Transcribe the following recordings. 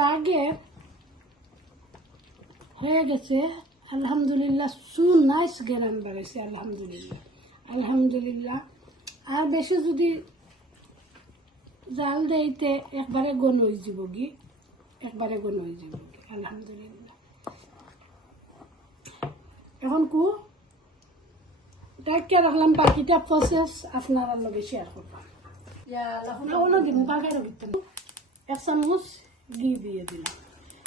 লাগে, হয়ে গেছে। আলহামদুলিল্লাহ সু নাইস গেরান বেড়েছে আলহামদুলিল্লাহ। আলহামদুলিল্লাহ। আর বেশি যদি জাল দেইতে একবারে গন হয়ে যাব গি, একবারে গন হয়ে যাব গি, আলহামদুলিল্লাহ। এখন কু ডাইকে রাখলাম বাকিটা প্রসেস আপনারা লগে শেয়ার করলাম এক দিয়ে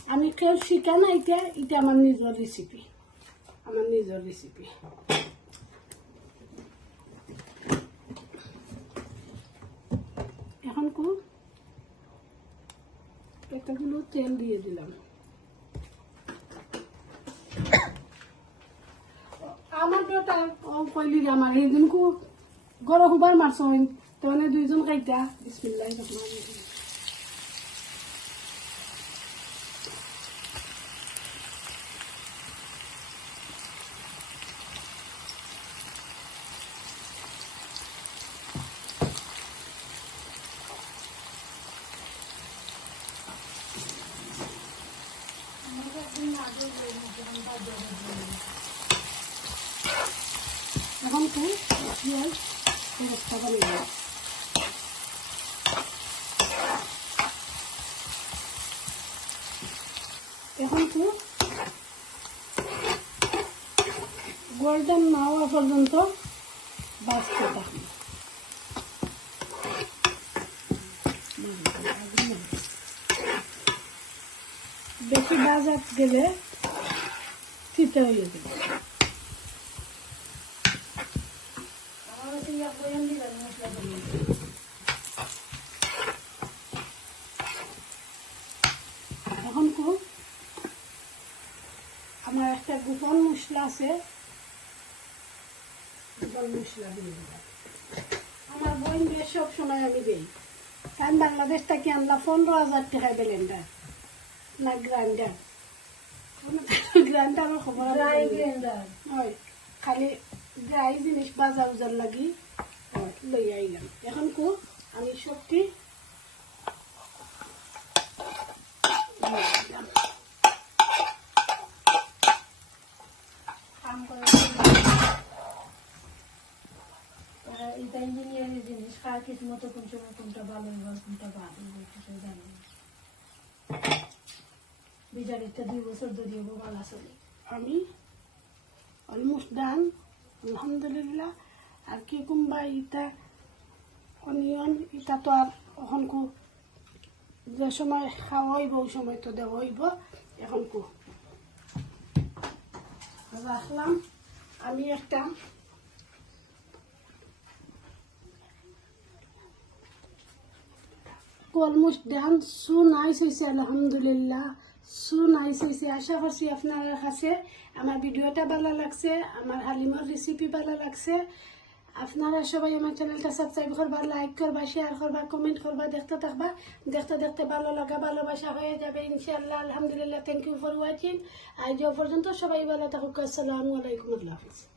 আমি কেউ শিখা না এটা এটা আমার নিজের রেসিপি আমার নিজের রেসিপি এখন কু। তেল দিয়ে দিলাম। আমার বেটা কইলি যে আমার এইদিনকু গরম হুবার মারছ তাহলে দুইজন খাইতা বিসমিল্লাহ রহমান রহিম এখন তো পেঁয়াজ ফেরতটা করে এখন গোল্ডেন না হওয়া পর্যন্ত বাঁচতে বেশি বাজার গেলে তিতে হয়ে যাবে এখন কো আমার একটা গোপন মশলা আছে। গোপন মশলা দিয়ে দিলাম আমার বোন দিয়ে সব সময় আমি দিই। কারণ বাংলাদেশ থেকে আনলা পনেরো হাজার টাকা ব্লেন্ডার না গ্রাইন্ডার গ্রাইন্ডারের খবর হয়। খালি ড্রাই জিনিস বাজা উজার লাগি লই আইলাম। এখন কো আমি সবটি দিয়ে দিলাম। কাম করে ওরা এটা ইঞ্জিনিয়ারিং জিনিস মতো কোন সময় কোনটা ভালো হবে কোনটা ভালো কিছু জানি বিজারিটা দুই বছর ধরে ভালো চলে। আমি অলমোস্ট ডান আলহামদুলিল্লাহ। আর কি কোনবা ইটা, অনিয়ন, ইটা তো আর এখন কু যে সময় খাওয়া হইব ওই সময় তো দেওয়া হইব এখন কু রাখলাম আমি একটা অলমোস্ট ডান সু নাইস হয়েছে আলহামদুলিল্লাহ। সু নাইস হয়েছে আশা করছি আপনার কাছে আমার ভিডিওটা ভালো লাগছে, আমার হালিমার রেসিপি ভালো লাগছে। আপনারা সবাই আমার চ্যানেলটা সাবস্ক্রাইব করবা লাইক করবা শেয়ার করবা কমেন্ট করবা, দেখতে থাকবা। দেখতে দেখতে ভালো লাগা, ভালোবাসা হয়ে যাবে ইনশাআল্লাহ। আলহামদুলিল্লাহ থ্যাংক ইউ ফর ওয়াচিং আজ পর্যন্ত সবাই ভালো থাকুক। আসসালামু আলাইকুম, আল্লাহ হাফিজ।